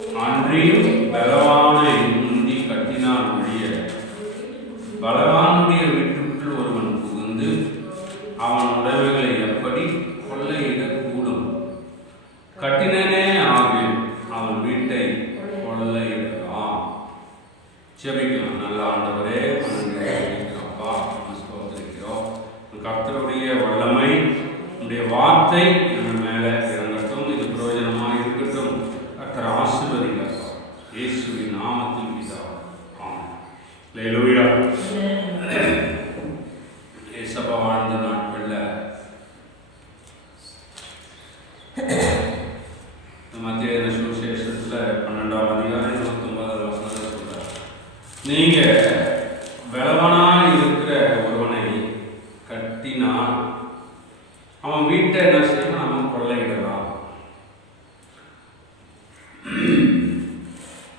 அன்றியும் பலவானை முந்தி கட்டினான் ஒழிய பலவானுடைய வீட்டுக்குள் ஒருவன் புகுந்து அவன் உடைமைகளை எப்படி கொள்ளையிடக்கூடும்? கட்டினனே ஆகிய அவன் வீட்டை கொள்ளையிடலாம். ஜெபிக்கலாம். நல்ல ஆண்டவரே, அப்பா ஸ்தோத்திரிக்கிறோம். கர்த்தருடைய வல்லமை, உடைய வார்த்தை என் மேல இறங்கட்டும். இது பிரயோஜனமாக இருக்கட்டும். கர்த்தர் ஆசீர்வதிங்க. இயேசுவின் நாமத்தில் பிதாவே. ஆமென். அல்லேலூயா. இயேசப்பா வாழ்ந்த நாட்கள்ல மத்திய சுவிசேஷத்துல 12ஆம் அதிகாரம் 29வது வசனத்துல சொல்றார், நீங்க பலவானாய் இருக்கிற ஒருவனை கட்டினால் அவன் வீட்டை என்ன செய்யணும்? அவன் கொள்ளையிடலாம்.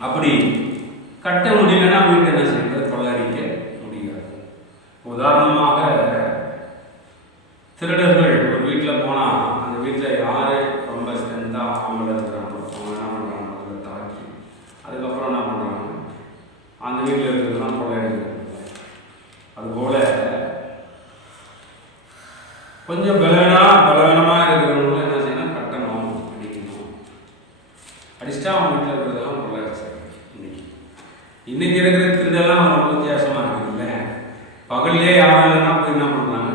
அப்படி கட்ட முடியலன்னா வீட்டை என்ன செய்யறது? கொள்ளையடிக்க முடியாது. உதாரணமாக திருடர்கள் ஒரு வீட்டில் போனா அந்த வீட்டில் யாரு ரொம்ப ஸ்ட்ரென்த்தா ஆம்பளை இருக்கிறாங்க, அவங்க என்ன பண்றாங்க? அதை தாக்கி அதுக்கப்புறம் என்ன பண்றாங்க? அந்த வீட்டில் இருக்கிறதுலாம் கொள்ளையடிக்கிறாங்க. அதுபோல கொஞ்சம் பலவீனமா இருக்கிறவங்களும் என்ன செய்யணும்? கட்டணும், அடிக்கணும். அடிச்சுட்டா அவங்க வீட்டில் இருக்கிறதெல்லாம் கொள்ளையடிச்சு. இன்னைக்கு இருக்கிற திருடெல்லாம் ரொம்ப வித்தியாசமா இருக்குல்ல. பகல்லே யாரெல்லாம் போய் என்ன பண்றாங்க?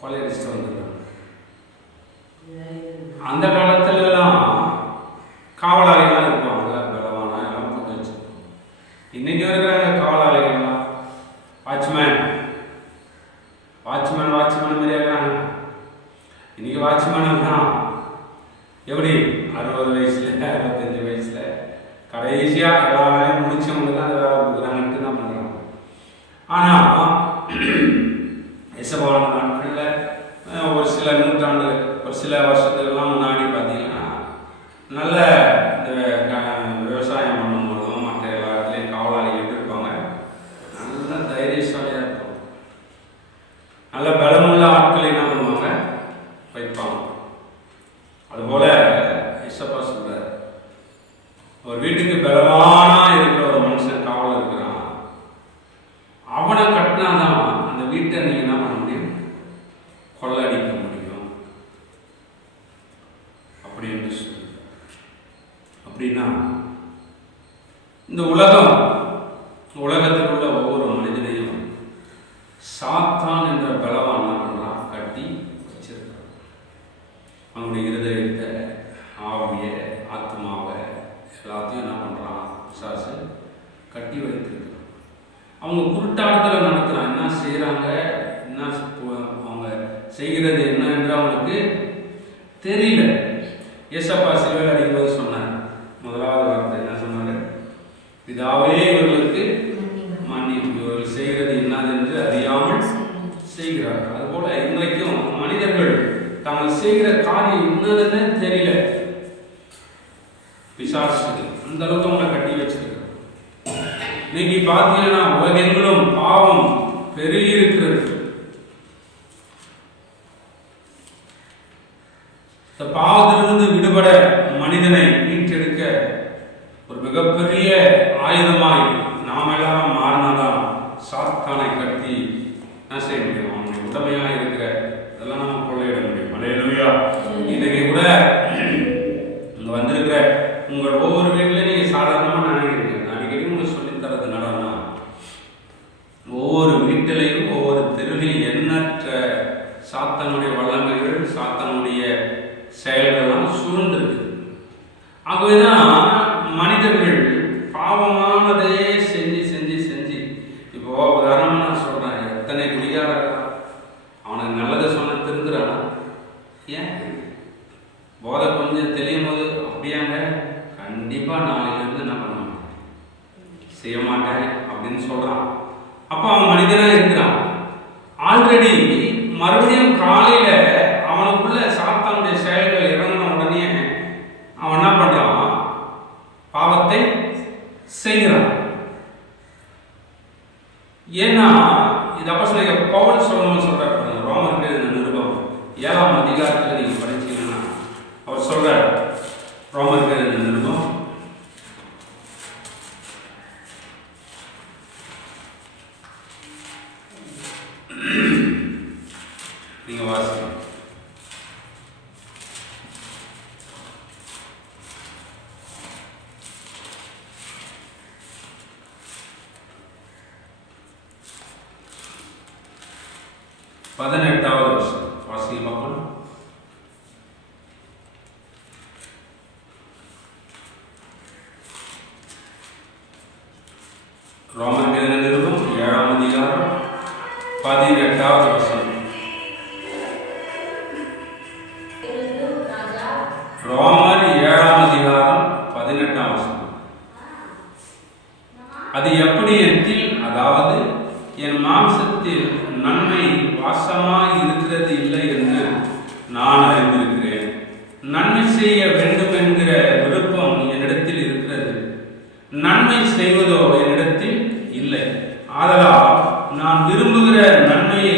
கொள்ளையடிச்சுட்டு வந்துடுறாங்க. அந்த காலத்துல எல்லாம் காவலாளிகள்லாம் இருப்பாங்கல்ல, பலவானா எல்லாம் போட்டு வச்சிருப்பாங்க. இன்னைக்கு இருக்கிற காவலாளிகள்லாம் வாட்ச்மேன் மாதிரி இருக்கிறாங்க. இன்னைக்கு வாட்ச்மேன் தான் எப்படி 60 வயசுல 65 வயசுல கடைசியா எல்லா வேலையும் முடிச்சவங்களுக்கு அந்த வேலை கொடுக்குறாங்கன்ட்டு தான் பண்றாங்க. ஆனா இயேசுவான நாட்கள்ல ஒரு சில நூற்றாண்டு, ஒரு சில வருஷத்துக்கெல்லாம் முன்னாடி பார்த்தீங்கன்னா நல்ல இந்த விவசாயம் பண்ணும்போதும் மற்ற எல்லா இடத்துலையும் காவலாளிகள் இருப்பாங்க. நல்ல தைரியசாலியாக இருப்பாங்க. நல்ல பலமுள்ள ஆட்களை என்ன பண்ணுவாங்க? வைப்பாங்க. அதுபோல இயேசப்பா சொல்றார், ஒரு வீட்டுக்கு பலவானா இருக்கிற ஒரு மனுஷன் காவல் இருக்கிறான், அவனை கட்டினாதான் அந்த வீட்டை நீங்க என்ன பண்ண முடியும்? கொள்ளையடிக்க முடியும். அப்படி என்று சொல்லு. அப்படின்னா இந்த உலகத்தில் உள்ள ஒவ்வொரு மனிதனையும் சாத்தான் என்ற பலவான் என்ன பண்றான்? கட்டி வச்சிருக்கான். அவனுடைய இருதயத்தை, ஆவிய, ஆத்மாவை எல்லாத்தையும் என்ன பண்றான்? பிசாசு கட்டி வைத்திருக்கான். அவங்க குருட்டாட்டத்தில் நடத்துறான். என்ன செய்யறாங்க, என்ன அவங்க செய்கிறது என்ன என்று அவனுக்கு தெரியல. இயேசப்பா சிலுவையில் அடிக்கும்போது சொன்னார், முதலாவது வார்த்தை என்ன சொன்னாரு? பிதாவே இவர்களுக்கு மன்னியும், இவர்கள் செய்கிறது என்னது என்று அறியாமல் செய்கிறார்கள். அதுபோல இன்றைக்கும் மனிதர்கள் தாங்கள் செய்கிற காரியம் என்னதுன்னு தெரியல. பிசாசு அந்த அளவுக்கு அவங்களை கட்டி வச்சிருக்க. இன்னைக்கு பார்த்தீங்கன்னா உலகெங்கிலும் பாவம் பெருகி இருக்கிறது. இந்த பாவத்திலிருந்து விடுபட மனிதனை மீட்டெடுக்க ஒரு மிகப்பெரிய ஆயுதமாய் நாம் எல்லாரும் மாறினாதான் சாத்தானை கட்டி என்ன செய்ய முடியும்? அவனுடைய உடமையாக இருக்கிற இதெல்லாம் நம்ம கொள்ளையிட முடியும். அல்லேலூயா. இன்னைக்கு கூட இங்க வந்திருக்கிற உங்கள் ஒவ்வொரு வீட்டிலையும் நீங்க சாதாரணமா நினைக்கிறீங்க. அடிக்கடி உங்களுக்கு சொல்லித்தரது நடனா, ஒவ்வொரு வீட்டிலையும் ஒவ்வொரு தெருவிலையும் எண்ணற்ற சாத்தானுடைய வல்லமைகள், சாத்தானுடைய செயல்கள்லாம் சூழ்ந்திருக்கு. ஆகவேதான் மனிதர்கள் பாவமானதே செஞ்சு செஞ்சு செஞ்சு, இப்போ உதாரணமா நான் சொல்றேன், எத்தனை குடிகாரர்கள் அவனுக்கு நல்லதை சொன்ன திருந்துறானா? ஏன்? போதை கொஞ்சம் தெரியும் போது அப்படியாங்க கண்டிப்பா நாளையிலிருந்து என்ன பண்ண மாட்டேன், செய்ய மாட்டேன் அப்படின்னு சொல்றான். அப்ப அவன் மனிதனா இருக்கிறான். ஆல்ரெடி மறுபடியும் காலையில அவனுக்குள்ள சாத்தானுடைய செயல்கள் இறங்கின உடனே அவன் என்ன பண்றான்? பாவத்தை செய்கிறான். ஏன்னா இது அப்போஸ்தலனாகிய பவுல் சொல்றார். ரோமருக்கு நிருபம் 7ஆம் அதிகாரத்தில் நீங்க படிச்சீங்கன்னா அவர் சொல்றார். ரோமருக்கு நிருபம் 18வது வருஷம் வாசிக்க பார்க்கலாம். ரோமர் நிருபம் 7ஆம் அதிகாரம் 18வது வசனம். ரோமர் 7ஆம் அதிகாரம் 18ஆம் வசனம். அது எப்படி எனில், அதாவது என் மாம்சத்தில் நன்மை வாசமாய் இருக்கிறது இல்லை என்று நான் அறிந்திருக்கிறேன். நன்மை செய்ய வேண்டும் என்கிற விருப்பம் என்னிடத்தில் இருக்கிறது, நன்மை செய்வதோ என்னிடத்தில் இல்லை. ஆதலால் நான் விரும்புகிற நன்மையை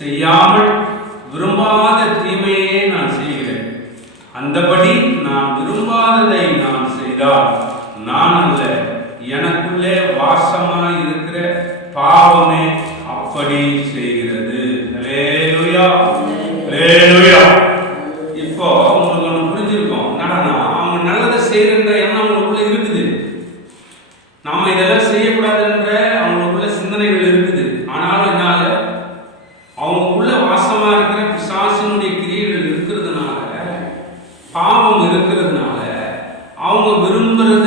செய்யாமல் விரும்பாத தீமையே நான் செய்கிறேன். அந்தபடி நான் விரும்பாததை நான் செய்தால் நான் அல்ல, எனக்குள்ளே வாசமாய் இருக்கிற பாவமே அப்படி செய்கிறது. அல்லேலூயா, அல்லேலூயா. இப்போ உங்களுக்கு ஒன்று புரிஞ்சிருக்கும். என்னன்னா, அவங்க நல்லதை செய்யற எண்ணம் அவங்களுக்குள்ள இருக்குது. நாம இதெல்லாம் செய்யக்கூடாதுன்ற அவங்களுக்குள்ள சிந்தனைகள் இருக்குது. ஆனாலும் என்னால அவங்களுக்குள்ள வாசமா இருக்கிற பிசாசினுடைய கிரியைகள் இருக்கிறதுனால, பாவம் இருக்கிறதுனால அவங்க விரும்புறத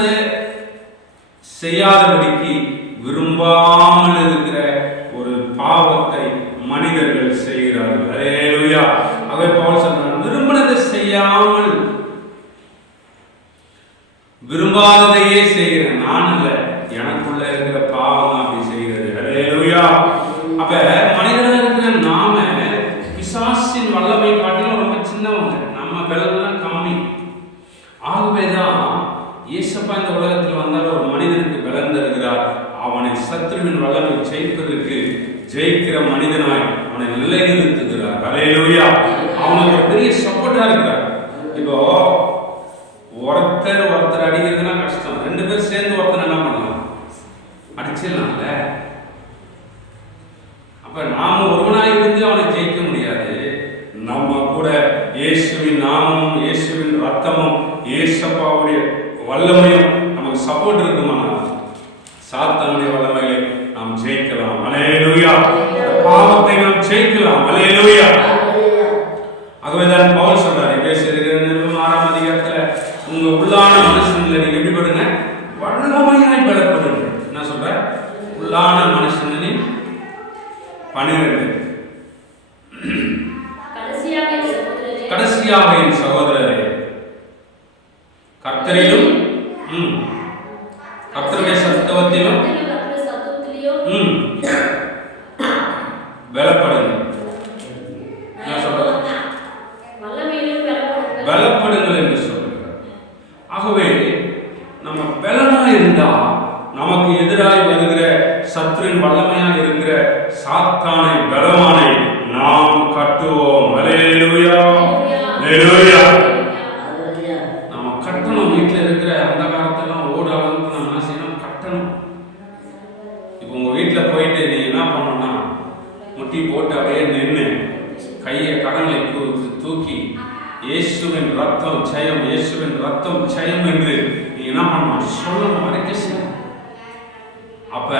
செய்யாதபடிக்கு விரும்பாமல் இருக்கிற ஒரு பாவத்தை மனிதர்கள் செய்கிறார்கள். அல்லேலூயா. அவை பவுல் சொல்றார், விரும்பினதை செய்யாமல் விரும்பாததையே செய்கிறேன், நான் அல்ல, எனக்குள்ள இருக்கிற பாவம் அப்படி செய்கிறது. அல்லேலூயா. அப்ப மனிதனாக இருக்கிற நாம பிசாசின் வல்லமை காட்டிலும் ரொம்ப சின்னவங்க, நம்ம பலன்லாம் கம்மி. ஆகவேதான் இயேசப்பா இந்த உலகத்தில் வந்தால் ஒரு மனிதனுக்கு பலன் தருகிறார். அவனை சத்ருவின் வல்லமை ஜெயிப்பதற்கு ஜெயிக்கிற மனிதனாய் அவனை நிலைநிறுத்துகிறார். அல்லேலூயா. அவனுக்கு ஒரு பெரிய சப்போர்ட்டா இருக்கிறார். இப்போ ஒருத்தர் அடிக்கிறதுனா கஷ்டம், 2 பேர் சேர்ந்து ஒருத்தர் என்ன பண்ணலாம், அடிச்சிடலாம்ல. அப்ப நாம ஒருவனாய் இருந்து அவனை ஜெயிக்க முடியாது. நம்ம கூட இயேசுவின் நாமமும் இயேசுவின் ரத்தமும் இயேசப்பாவுடைய வல்லமையும் நமக்கு சப்போர்ட் இருக்குமானா சாத்தானுடைய வல்லமையை நாம் ஜெயிக்கலாம். அல்லேலூயா. பாவத்தை நாம் ஜெயிக்கலாம். அல்லேலூயா. ஆகவேதான் பவுல் சொல்றாரு எபேசியர் 6ஆம் அதிகாரத்துல, உங்க உள்ளான மனுஷன்ல நீங்க எப்படி படுங்க, வல்லமையாய் பலப்படுங்க. என்ன சொல்ற, உள்ளான மனுஷன் 12. கடைசியாக என் சகோதரரே, கர்த்தரிலும் கர்த்தருடைய சத்துவத்திலும் பலப்படுங்க. என்ன சொல்ற, பலப்படுங்கள் என்று சொல்கிறார். ஆகவே நம்ம பலனா இருந்தா நமக்கு எதிராய் வருகிற சத்ருவின் வல்லமையாக இருக்கிற சாத்தானை பலவானை நாம் கட்டுவோம். அல்லேலூயா, அல்லேலூயா. நாம கட்டணும். வீட்டில் இருக்கிற அந்த காலத்தெல்லாம் ஓட அளவுக்கு நம்ம என்ன செய்யணும், கட்டணும். இப்போ உங்க வீட்டில் போயிட்டு நீ என்ன பண்ணணும்னா, முட்டி போட்டு அப்படியே நின்று கையை கடலை தூக்கி இயேசுவின் ரத்தம் ஜெயம், இயேசுவின் ரத்தம் ஜெயம் என்று நீ என்ன பண்ணணும், சொல்லணும், அறிக்கை செய்யணும். அப்ப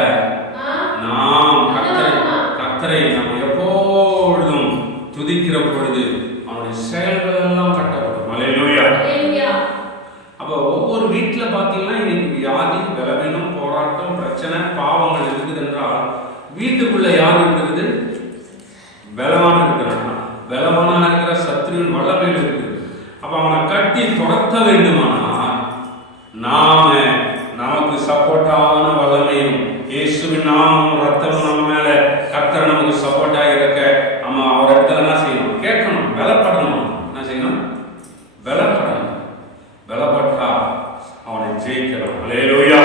நாம் கர்த்தரை நாம் எப்பொழுதும் துதிக்கிற பொழுது அவனுடைய செயல்கள் எல்லாம் கட்டப்படும். அல்லேலூயா. அப்ப ஒவ்வொரு வீட்டுல பாத்தீங்கன்னா இன்னைக்கு வியாதி, பலவீனம், போராட்டம், பிரச்சனை, பாவங்கள் இருக்குது என்றால் வீட்டுக்குள்ள யார் இருக்கிறது, பலவான இருக்கிறான். பலவான இருக்கிற சத்ருவின் வல்லமையில் இருக்குது. அப்ப அவனை கட்டி துரத்த வேண்டுமானால் நமக்கு சப்போர்ட்டான வல்லமையும் இயேசுவின் நாமமும் ரத்தமும் நம்ம மேல கர்த்தர் நமக்கு சப்போர்ட்டாக இருக்க நம்ம அவர் இடத்துல என்ன செய்யணும், கேட்கணும், பலப்படணும். என்ன செய்யணும், பலப்படணும். பலப்பட்டா அவனை ஜெயிக்கலாம். அல்லேலூயா.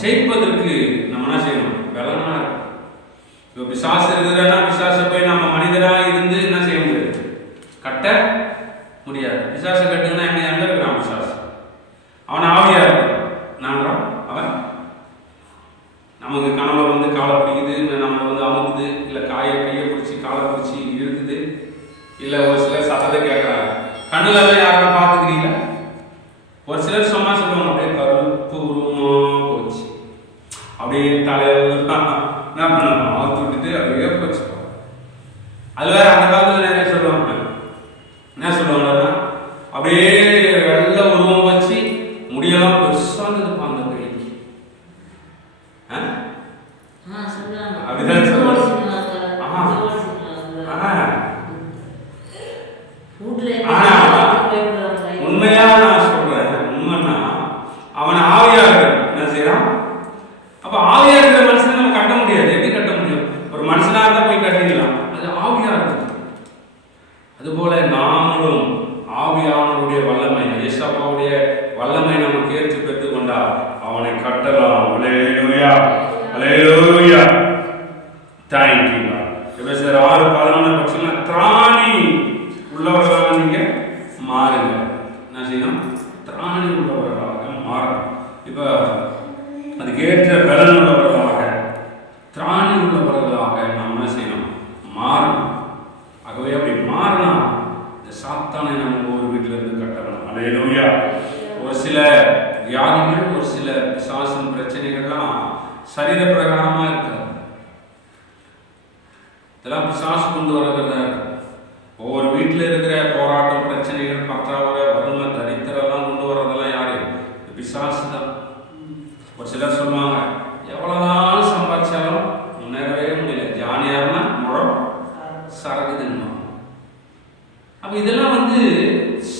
ஜெயிப்பதற்கு நம்ம என்ன செய்யணும், பலனா இருக்கும். இப்போ பிசாசு இருக்கிறன்னா பிசாசை போய் நம்ம மனிதராக இருந்து என்ன செய்ய முடியாது, கட்ட முடியாது. பிசாசை கட்டுங்கன்னா எங்க இருக்கிறான் பிசாசு, அவன் ஆவியா இருக்கு. அவன் நமக்கு கனவுல வந்து காலை பிடிக்குது, நம்மளை வந்து அமுக்குது, இல்லை கையை பிடிச்சி காலை பிடிச்சி இழுக்குது, இல்லை ஒரு சிலர் சத்தத்தை கேட்கறாங்க. கண்ணுல எல்லாம் யாரா பார்த்துக்கிறீங்களா? ஒரு சிலர் சும்மா சொல்லுவாங்க, அப்படியே கருப்பு உருவமா போச்சு, அப்படியே தலையெல்லாம் என்ன பண்ணணும், அவுத்து விட்டுட்டு அப்படியே போச்சு. வல்லமை நமக்கு ஏற்று பெற்றுக்கொண்டா அவனை கட்டலாம். அல்லேலூயா, அல்லேலூயா. Thank you. எபேசியர் 6:11 பட்சத்துல திராணி உள்ளவர்களாக நீங்க மாறுங்க. என்ன செய்யணும்? திராணி உள்ளவர்களாக மாறணும். இப்ப அதுக்கேற்ற பலன் உள்ளவர்களாக, திராணி உள்ளவர்களாக நாம் என்ன செய்யணும்? மாறணும். ஆகவே அப்படி மாறினா இந்த சாத்தானை நம்ம ஒரு வீட்டில இருந்து கட்டணும். அல்லேலூயா. ஒரு சில வியாதிகள், ஒரு சில பிசாசின் பிரச்சனைகள்லாம் சரீர பிரகாரமா இருக்காது. இதெல்லாம் பிசாசு கொண்டு வரதா இருக்கு. ஒவ்வொரு வீட்டில் இருக்கிற போராட்டம், பிரச்சனைகள், பற்றாக்குறை, வறுமை, தரித்திரம் கொண்டு வர்றதெல்லாம் யாரு? பிசாசு தான். ஒரு சிலர் சொல்லுவாங்க, எவ்வளவுதான் சம்பாதிச்சாலும் முன்னேறவே முடியல, ஜானியாருன்னா முழம் சரகுதுன்னு. அப்ப இதெல்லாம்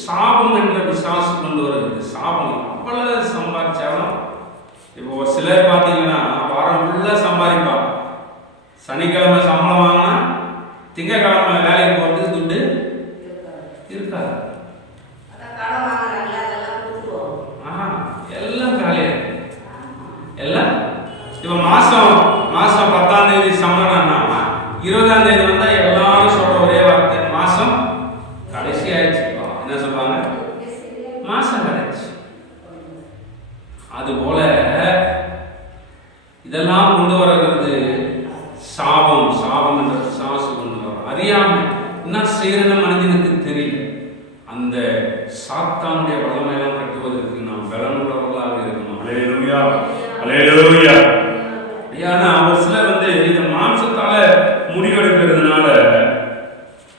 சாபம் என்ற பிசாசு கொண்டு வருகிறது. சாபம். அவ்வளவு சம்பாதிச்சாலும் இப்போ ஒரு சிலர் பார்த்தீங்கன்னா வாரம் ஃபுல்லா சம்பாதிப்பாங்க. சனிக்கிழமை சம்பளம் வாங்கினா திங்கக்கிழமை வேலைக்கு போகிறதுக்கு துட்டு இருக்காது. எல்லாம் காலியா எல்லாம். இப்போ மாசம் 10ஆம் தேதி சம்பளம்னா 20ஆம் தேதி வந்தா எல்லாரும் சொல்ற ஒரே வார்த்தை, மாசம் கடைசி ஆயிடுச்சு. என்ன சொல்லுவாங்க? மாசம் கடைசி. அது போல இதெல்லாம் கொண்டு வருகிறது சாபம். சாபம் என்ற பிசாசு கொண்டு வரும். அறியாம என்ன செய்யறன்னு மனிதனுக்கு தெரியல. அந்த சாத்தானுடைய வல்லமையெல்லாம் கட்டுவதற்கு நாம் பலனுள்ளவர்களாக இருக்கணும். அல்லேலூயா, அல்லேலூயா. ஏன்னா ஒரு சிலர் இந்த மாம்சத்தால முடிவெடுக்கிறதுனால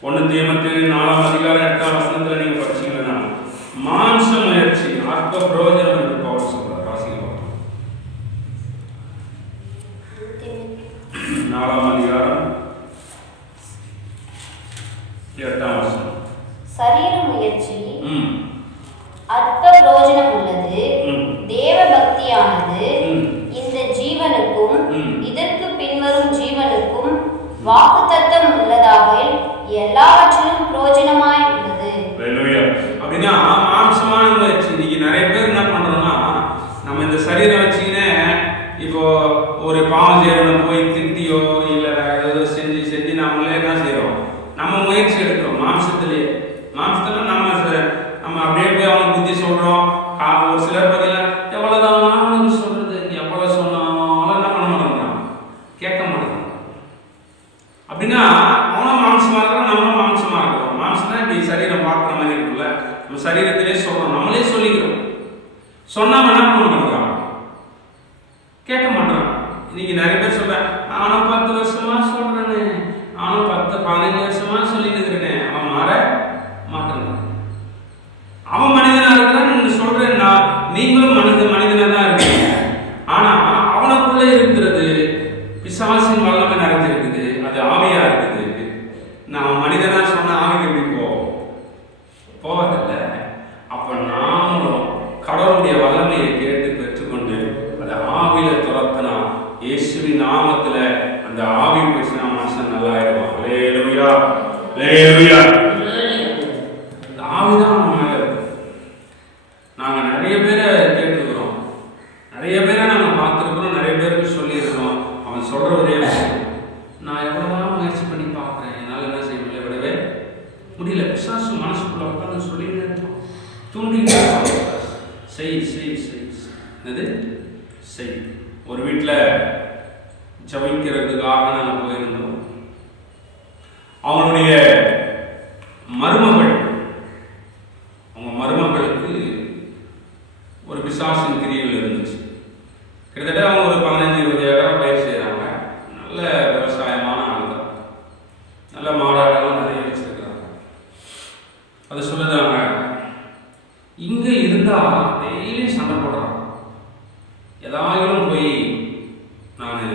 1 தீமோத்தேயு 4:8 நீங்க படிச்சீங்கன்னா மாம்ச முயற்சி அற்ப பிரயோஜனம் என்று பவுல் சொல்றார். வாசிங்க 4:8. சரீர முயற்சி அற்ப பிரயோஜனம் உள்ளது, தேவ பக்தியானது இந்த ஜீவனுக்கும் இதற்கு பின்வரும் ஜீவனுக்கும் வாக்குத்தத்தம் உள்ளதாக எல்லாவற்றிலும் பிரயோஜனமாய் உள்ளது. அப்படின்னா மாம்சமான முயற்சி. இன்னைக்கு நிறைய பேர் என்ன பண்றோம்னா, நம்ம இந்த சரீரம் வச்சுக்கினே இப்போ ஒரு பாவம் செய்யணும் போய் திட்டியோ இல்லை ஏதோ செஞ்சு நம்மளே என்ன செய்யறோம்? நம்ம முயற்சி எடுக்கிறோம் மாம்சத்திலே. நம்ம அப்படியே போய் அவங்க புத்தி சொல்றோம். ஒரு சிலர் பார்த்தீங்கன்னா எவ்வளவுதான் சொல்றது, எவ்வளவு சொன்னாலும் என்ன பண்ண மாட்டேங்கிறான், கேட்க மாட்டேங்கிறான். அப்படின்னா அவனும் மாம்சமா இருக்கிறோம், நம்மளும் மாம்சமா இருக்கிறோம். மாம்சம்னா இப்படி சரீரம் பார்க்குற மாதிரி இருக்குல்ல, நம்ம சரீரத்திலே சொல்றோம், நம்மளே சொல்லிக்கிறோம். சொன்னா என்ன பண்ண மாட்டேங்கிறான், கேட்க மாட்டான். இன்னைக்கு நிறைய பேர் சொல்றேன், நானும் 10 வருஷமா சொல்றேன்னு, நானும் 10-15 வருஷமா சொல்லிட்டு இருக்கிறேன், அவன் மாற மாட்டேன். அவன் மனிதனா இருக்கிறான்னு சொல்றேன்னா நீங்களும் மனிதனா தான் இருக்கீங்க. ஆனா அவனுக்குள்ள இருக்கிறது பிசாசின் வல்லமை நிறைஞ்சிருக்குது, அது ஆவியா இருக்குது. நான் மனிதனா சொன்ன ஆவிக்கு எப்படி போவதில்ல. அப்ப நாமளும் கடவுளுடைய வல்லமையை கேட்டு பெற்றுக்கொண்டு அந்த ஆவியில துரத்தினா இயேசுவின் நாமத்துல அந்த ஆவி பேசினா மனுஷன் நல்லா ஆயிடுவான். அல்லேலூயா, அல்லேலூயா. அந்த ஆவிதான் நம்ம மேல இருக்கு. நாங்க நிறைய பேரை கேட்டுக்கிறோம், நிறைய பேரை நாங்க பார்த்துருக்கிறோம், நிறைய பேருக்கு சொல்லியிருக்கிறோம். அவன் சொல்ற ஒரே நான் எவ்வளவுதான் முயற்சி பண்ணி பார்க்கிறேன், என்னால் என்ன செய்ய முடியல, விடவே முடியல. பிசாசு மனசுக்குள்ள உட்காந்து சொல்லிட்டு இருப்பான், தூண்டிட்டு இருப்பான். செய் என்னது செய். ஒரு வீட்டில் ஜபிக்கிறதுக்காக நாங்கள் போயிருந்தோம். அவங்களுடைய மருமகளுக்கு ஒரு பிசாசின் கிரியைகள் இருந்துச்சு. கிட்டத்தட்ட அவங்க ஒரு 15-20 ஏக்கர் பயிர் செய்கிறாங்க. நல்ல விவசாயமான ஆளுங்க, நல்ல மாடாடெல்லாம் நிறைய வச்சிருக்கிறாங்க. அது சொல்லுறாங்க, இங்கே இருந்தால் டெய்லியும் சண்டை போடுறாங்க. ஏதாயிலும் போய் நான்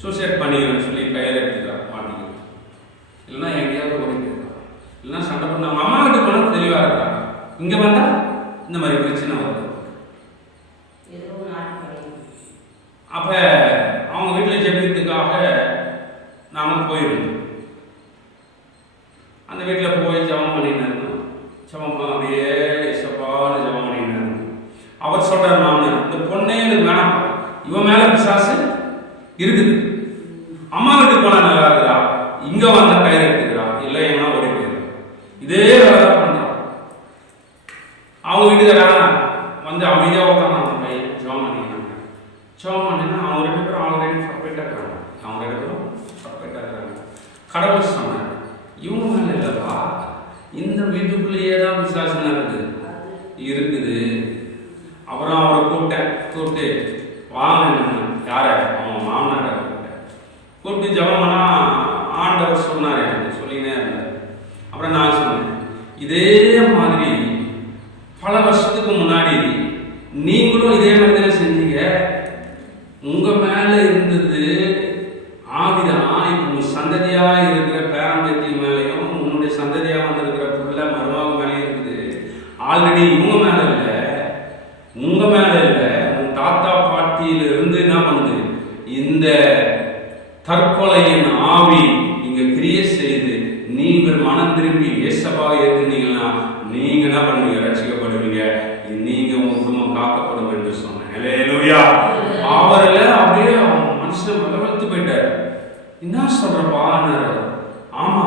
சூசைட் பண்ணிக்கிறேன்னு சொல்லி கையில் எடுத்துக்கிறேன், மாட்டிக்கிறேன். இல்லைன்னா எங்கேயாவது ஓடிக்கிறான், இல்லைன்னா சண்டை பண்ண. அம்மா கிட்ட போனால் தெளிவாக இருக்கிறாங்க, இங்கே வந்தால் இந்த மாதிரி பிரச்சனை வருது. அப்போ அவங்க வீட்டில் ஜெபிக்கிறதுக்காக நாங்கள் போயிருந்தோம். அந்த வீட்டில் போய் ஜபம் பண்ணிட்டு இருந்தோம். ஜபம் அப்படியே சப்பான்னு ஜபம் பண்ணிட்டு இருந்தோம். அவர் சொல்றாரு மாமனார், இந்த பொண்ணே எனக்கு வேணாம், இவன் மேல பிசாசு இருக்குது, அம்மா வீட்டுக்கு போனா நல்லா இருக்குதா, இங்க வந்தா கயிறு எடுத்துக்கிறா, இல்லை எங்கன்னா ஓடி போயிடும். இதே வேலைதான் பண்றான். அவங்க வீட்டுக்காரா வந்து அமைதியா உட்காந்து பையன் ஜோம் பண்ணிக்கிறாங்க. ஜோம் பண்ணினா அவங்க 2 பேரும் ஆல்ரெடி செப்பரேட்டா இருக்கிறாங்க. அவங்க 2 பேரும் செப்பரேட்டா இருக்கிறாங்க. கடவுள் சொன்னார், இவங்க மேல இல்லப்பா, இந்த வீட்டுக்குள்ளேயே தான் விசுவாசம் இருக்குது. அப்புறம் அவரை கூப்பிட்டு வாங்க, யார அவங்க மாமனாரை கூப்பிட்டு ஜெபம் பண்ணா ஆண்டவர் சொன்னார், எனக்கு சொல்லினே இருந்தார். அப்புறம் நான் சொன்னேன், இதே மாதிரி பல வருஷத்துக்கு முன்னாடி நீங்களும் இதே மாதிரி தானே செஞ்சீங்க, உங்க மேல இருந்தது ஆவிதான் இப்ப உங்க சந்ததியா இருக்கிற பேரம்பேத்தி மேலையும் உன்னுடைய சந்ததியா வந்திருக்கிற புள்ள மருமக மேலேயும் இருக்குது. ஆல்ரெடி இவங்க மேல இல்லை, உங்க மேல இல்லை, உங்க தாத்தா பாட்டியில இருந்து என்ன பண்ணுது, இந்த தற்கொலையின் ஆவி இங்க கிரியை செய்து நீங்கள் மனம் திரும்பி இயேசுவை ஏற்றுனீங்கன்னா நீங்க என்ன பண்ணுவீங்க, ரட்சிக்கப்படுவீங்க, நீங்க உங்க குடும்பம் காக்கப்படும் என்று சொன்னேன். ஹல்லேலூயா. அவரில் அப்படியே மனுஷன் வளர்த்து போயிட்டார். என்ன சொல்றப்பா? ஆமா,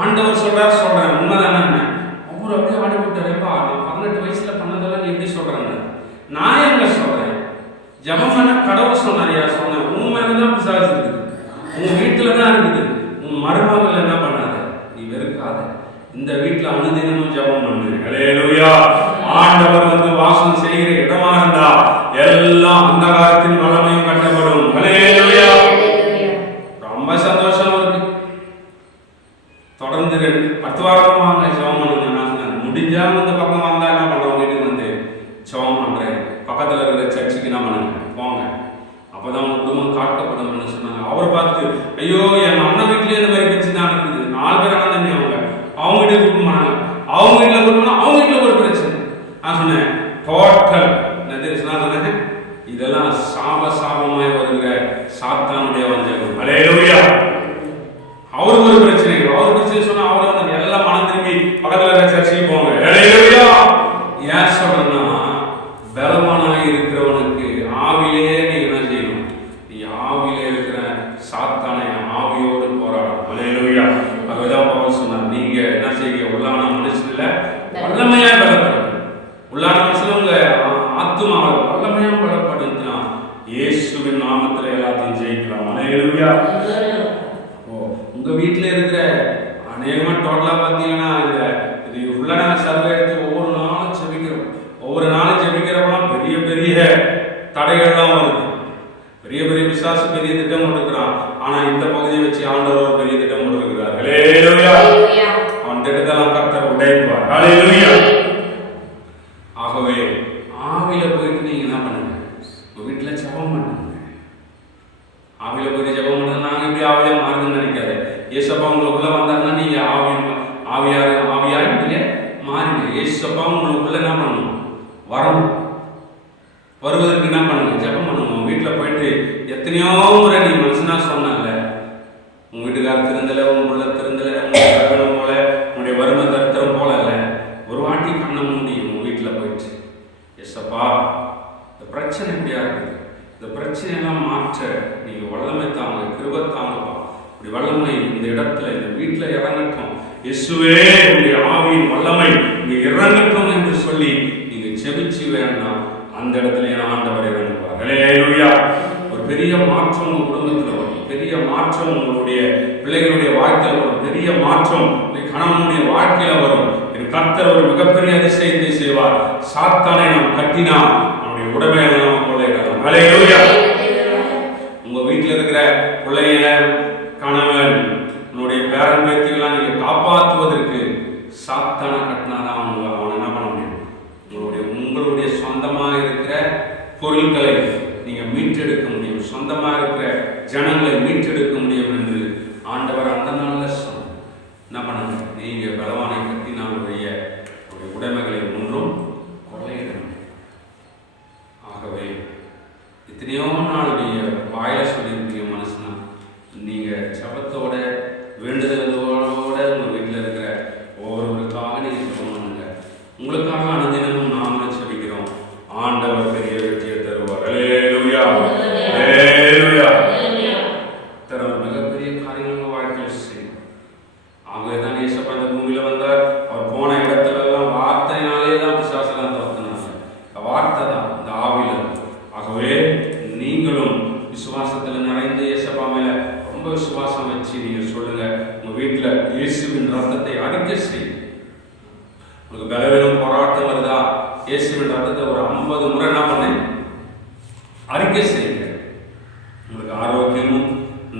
ஆண்டவர் சொல்றேன் உண்மைதானே. அவர் அப்படியே ஆடிவிட்டாரேப்பா, நான் 18 வயசுல பண்ணதெல்லாம் நீ எப்படி சொல்றேன்னு. நான் எங்க சொல்றேன், ஜெபம் பண்ண கடவுள் சொன்னாரியா? சொன்னேன், உன் மேலதான் பிசாசு இருக்குது, உன் வீட்டுல தான் இருக்குது, உன் மருமகள் என்ன பண்ணாத, நீ வெறுக்காத, இந்த வீட்டுல அனுதினமும் ஜெபம் பண்ணு. ஹல்லேலூயா. ஆண்டவர் வந்து வாசம் செய்கிற இடமா இருந்தா எல்லாம் அந்த காலத்தின் வல்லமையும் கட்டப்படும். ஹல்லேலூயா. ரொம்ப சந்தோஷமா இருக்கு. தொடர்ந்து 10 வாரம் வாங்க ஜெபம் பண்ணுங்க. நான் முடிஞ்சா இந்த பக்கம் வந்தா என்ன பண்றோம், வீட்டுக்கு வந்து ஜெபம் பண்றேன், பக்கத்துல இருக்கிற சர்ச்சுக்கு என்ன பண்ணுங்க போங்க, அப்பதான் உங்க குடும்பம் காட்டப்படும் சொன்னாங்க. அவர் பார்த்துட்டு, ஐயோ என் அண்ணன் வீட்லயே இந்த மாதிரி பிரச்சனை நடக்குது, 4 பேர் அண்ணன் தம்பி அவங்க வீட்டுக்கு கூப்பிட்டு போனாங்க, அவங்க வீட்டுல கூப்பிட்டு அவங்க வீட்டுல ஒரு பிரச்சனை. நான் சொன்னேன் டோட்டல் நான் சொன்னேன், இதெல்லாம் சாபமாய் வருகிற சாத்தானுடைய வஞ்சகம். ஹல்லேலூயா. அவருக்கு ஒரு பிரச்சனை, அவர் பிரச்சனை சொன்னா அவரை எல்லாம் மனம் திரும்பி பக்கத்துல இருக்கிற சர்ச்சுக்கு போங்க. ஹல்லேலூயா. ஏன் சொல்றேன்னா, பலவானாய் இருக்கிறவனுக்கு ஆவிலேயே நீ என்ன செய்யணும், நீ ஆவிலே இருக்கிற சாத்தானை ஆவியோடு போராடும். ஹல்லேலூயா. அதுதான் பவுல் சொன்னார், நீங்க என்ன செய்ய, உள்ளான மனுஷன்ல வல்லமையா பலப்படும், உள்ளான மனுஷன் உங்க ஆத்துமாவை வல்லமையா பலப்படுத்தினா இயேசுவின் நாமத்துல எல்லாத்தையும் ஜெயிக்கலாம். ஹல்லேலூயா. உங்க வீட்டுல இருக்கிற அநேகமா டோட்டலா பாத்தீங்கன்னா இது உள்ளான சர்வே எடுத்து ஒவ்வொரு நாளும் ஜெபிக்கிறப்பெல்லாம் பெரிய பெரிய தடைகள்லாம் வருது. பெரிய பெரிய பிசாசு பெரிய திட்டம் கொடுக்கிறான். ஆனா இந்த பகுதியை வச்சு ஆண்டவர் ஒரு பெரிய திட்டம் கொடுக்கிறார். ஹல்லேலூயா. அவன் திட்டத்தெல்லாம் கர்த்தர் உடைப்பார். ஹல்லேலூயா. ஆகவே ஆவியில போயிட்டு நீங்க என்ன பண்ணுங்க, உங்க வீட்டுல ஜெபம் பண்ணுங்க. ஆவியில போயிட்டு ஜெபம் பண்ணுங்க. நாங்க இப்படி ஆவியா மாறுதுன்னு நினைக்காது. இயேசுப்பா உங்களுக்குள்ள வந்தாருன்னா நீங்க ஆவியாய் நீங்க மாறிங்க. இயேசுப்பா உங்களுக்குள்ள என்ன பண்ணணும், வரணும். வருவதற்கு என்ன பண்ணுங்க, ஜெபம் பண்ணுங்க. உங்க வீட்டுல போயிட்டு எத்தனையோ முறை நீ மனுஷனா சொன்னல, உங்க வீட்டுக்கார திருந்தல, உங்க உள்ள திருந்தல, உங்க போல உங்களுடைய வறுமை தரித்திரம் போல இல்ல, ஒரு வாட்டி கண்ண மூடி உங்க வீட்டுல போயிட்டு, எஸ்ப்பா இந்த பிரச்சனை எப்படியா இருக்குது, இந்த பிரச்சனையெல்லாம் மாற்ற நீங்க வல்லமை தாங்க, கிருபை தாங்கப்பா, இப்படி வல்லமை இந்த இடத்துல இந்த வீட்டுல இறங்கட்டும், இயேசுவே உங்களுடைய ஆவியின் வல்லமை இங்க இறங்கட்டும் என்று சொல்லி நீங்க செபிச்சு வேண்டாம், அந்த இடத்துல ஆண்டவர் இறங்குவார். ஹல்லேலூயா. ஒரு பெரிய மாற்றம் உங்க குடும்பத்தில் வரும், பெரிய மாற்றம் உங்களுடைய பிள்ளைகளுடைய வாழ்க்கையில் வரும், பெரிய மாற்றம் கணவனுடைய வாழ்க்கையில வரும். என் கர்த்தர் ஒரு மிகப்பெரிய அதிசயத்தை செய்வார். சாத்தானை நாம் கட்டினா அவனுடைய உடமையை நாம் கொள்ளையிடலாம். ஹல்லேலூயா. உங்க வீட்டில் இருக்கிற பிள்ளைய, கணவன், உன்னுடைய பேரன் பேத்திகளாம் நீங்க காப்பாற்றுவதற்கு சாத்தானை கட்டினாதான் அவன் என்ன பண்ண முடியும், உங்களுடைய சொந்தமாக இருக்கிற பொருட்களை நீங்க மீட்டெடுக்க முடியும், சொந்தமாக இருக்கிற ஜனங்களை மீட்டெடுக்க முடியும் என்று ஆண்டவர் அந்த நாள்ல சொன்னார். என்ன பண்ணுங்க, நீங்க பலவானை கட்டினாலுடைய உடைமைகளை ஒன்றும் கொள்ளையிட முடியும். ஆகவே எத்தனையோ நாளுடைய வாயில சொல்லியிருக்கீங்க மனுஷனா, நீங்க ஜபத்தோட வேண்டுதலோட உங்க வீட்டில் இருக்கிற ஒவ்வொருவருக்காக நீங்க ஜபம் பண்ணுங்க. உங்களுக்காக அனுதினமும் நாமளும் செபிக்கிறோம். வசனத்தை ஒரு 50 முறை என்ன பண்ணேன்? அறிக்கை செய்யுங்க. உங்களுக்கு ஆரோக்கியமும்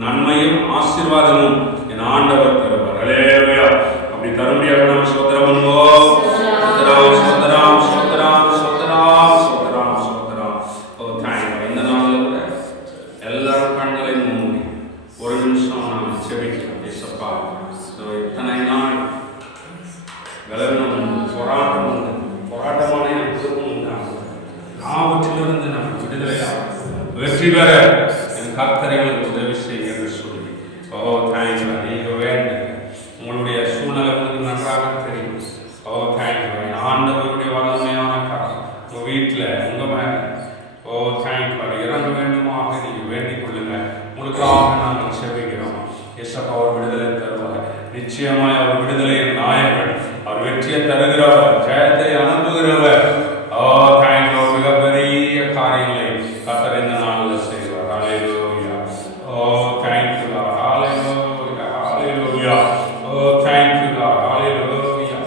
நன்மையும் ஆசீர்வாதமும் என் ஆண்டவர் தருவார். அல்லேலூயா. அப்படி தரும்படியாக நம்ம ஸ்தோத்திரம் பண்ணுவோம். ஸ்தோத்திரம் ஸ்தோத்திரம் ஸ்தோத்திரம் ஸ்தோத்திரம் ஸ்தோத்திரம் ஸ்தோத்திரம். ஓ தேங்க்யூ. இந்த நாளில் கூட எல்லாரும் கண்களையும் மூடி ஒரு நிமிஷம் நாம் செபிக்கலாம். ஏசப்பா, இத்தனை நாள் விளைவினம் போராட்டம் உண்டு, போராட்டமான குடும்பம் உண்டாகும், ஆபத்திலிருந்து நம்ம விடுதலையாக வெற்றி பெற என் கர்த்தரைகளுக்கு உதவி செய்ய என்று சொல்லி, ஓ தேங்க்யூ. நீங்கள் வேண்டும், உங்களுடைய சூழ்நிலை உங்களுக்கு நன்றாக தெரியும். ஓ தேங்க்யூ. ஆண்டவருடைய வல்லமையான காலம் உங்கள் வீட்டில் உங்கள் மேலே, ஓ தேங்க்யூ, இறங்க வேண்டுமாக நீங்கள் வேண்டிக் கொள்ளுங்க. உங்களுக்காக நாங்கள் செபிக்கிறோம். ஏசப்பா அவர் விடுதலை தருவார். நிச்சயமாய் அவர் விடுதலையின் நாயகன். அவர் வெற்றியை தருகிறவர், ஜெயத்தை அனுப்புகிறவர். ஓ தேங்க்யூ. மிகப்பெரிய காரியங்களை கர்த்தர் இந்த நாளில் செய்வார். ஹல்லேலூயா. ஓ தேங்க்யூ லார்ட். ஹல்லேலூயா. ஹல்லேலூயா. ஓ தேங்க்யூ லார்ட். ஹல்லேலூயா.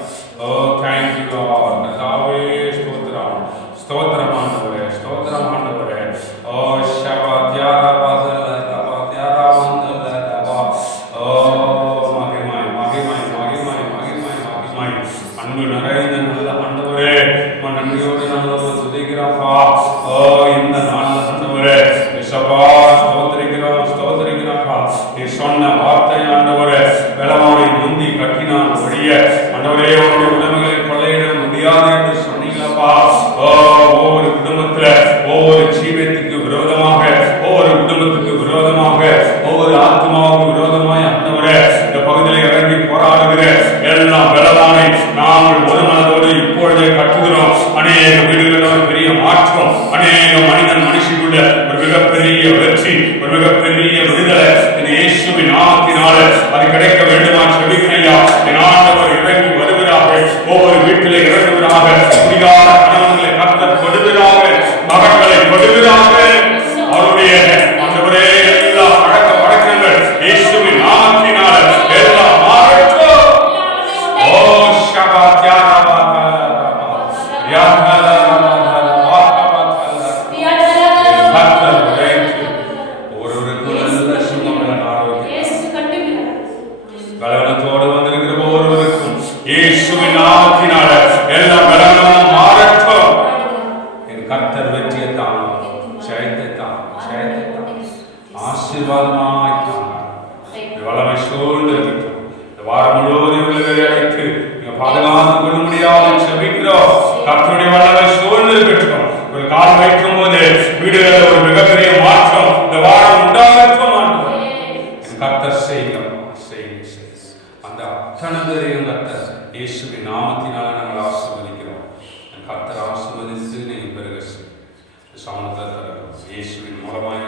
ஓ தேங்க்யூ லார்ட். கர்த்தாவே ஸ்தோத்திரம். ஸ்தோத்திரம் ஆண்டவரே. ஸ்தோத்திரம் ஆண்டவரே. ஓ ஷபா தியாரா பாதல தபா தியாரா வந்தல தபா. ஓ மகிமை மகிமை மகிமை மகிமை மகிமை. அன்பு நிறைந்த நல்ல ஆண்டவரே, நன்றியோடு நாங்கள் துதிக்கிறோம்ப்பா. ஓ இந்த நாள் ஆண்டவரே, ஷபா ஸ்தோத்திரிக்கிறோம் ஸ்தோத்திரிக்கிறோம்ப்பா. நீ சொன்ன வார்த்தை ஆண்டவரே, வெளவானை முந்தி கட்டினான் ஒழிய ஆண்டவரே உன்னுடைய உடமைகளை கொள்ளையிட முடியாது என்று சொன்னீங்களப்பா. ஓ ஒவ்வொரு குடும்பத்துல ஒவ்வொரு ஜீவத்துக்கு விரோதமாக, ஒவ்வொரு குடும்பத்துக்கு விரோதமாக, ஒவ்வொரு ஆத்மாவுக்கு விரோதமாய் ஆண்டவரே இந்த பகுதியில் இறங்கி போராடுகிற எல்லா வெளவானை நாங்கள் ஒரு மனதோடு இப்பொழுதே கட்டுகிறோம். அநேக வீடுகளில் ஒரு பெரிய மாற்றம், அநேக மனிதன் மனுஷிக்குள்ள ஒரு மிகப்பெரிய வெற்றி, ஒரு மிகப்பெரிய விடுதலை இந்த இயேசுவின் நாமத்தினால அது கிடைக்க வேண்டுமா செபிக்கையா. என் ஆண்டவர் இறங்கி வருகிறார்கள், ஒவ்வொரு வீட்டிலே இறங்குகிறார்கள். முடியாத கணவன்களை கர்த்தர் கொடுகிறாக, மகன்களை கொடுகிறாக. அவருடைய ஆண்டவரே எல்லா பழக்க வழக்கங்கள் இயேசுவின் நாமத்தினால எல்லாம் மாறட்டும். ஓ ஷபா தியாரா பலவனத்தோடு வந்திருக்கிற ஒவ்வொருவருக்கும் இயேசுவின் நாமத்தினால எல்லா பலவனமும் மாறட்டும். என் கர்த்தர் வெற்றியை தான், ஜெயத்தை தான், ஜெயத்தை தான், ஆசீர்வாதமாய் தான் வல்லமை சூழ்ந்து இருக்கட்டும். இந்த வாரம் முழுவதும் இவர்களை அழைத்து நீங்கள் பாதுகாத்துக் கொள்ள முடியாமல் செபிக்கிறோம். கர்த்தருடைய வல்லமை சூழ்ந்து இருக்கட்டும். ஒரு கால் வைக்கும் போது வீடுகளில் ஒரு மிகப்பெரிய மாற்றம் இந்த வாரம் உண்டாகட்டும். என் கர்த்தர் செய்கிறோம். அந்த அத்தனை பேரையும் கர்த்தர் இயேசுவின் நாமத்தினால நாங்கள் ஆசீர்வதிக்கிறோம். கர்த்தர் ஆசீர்வதித்து நீங்கள் பெருக சமணத்தை இயேசுவின் மூலமாக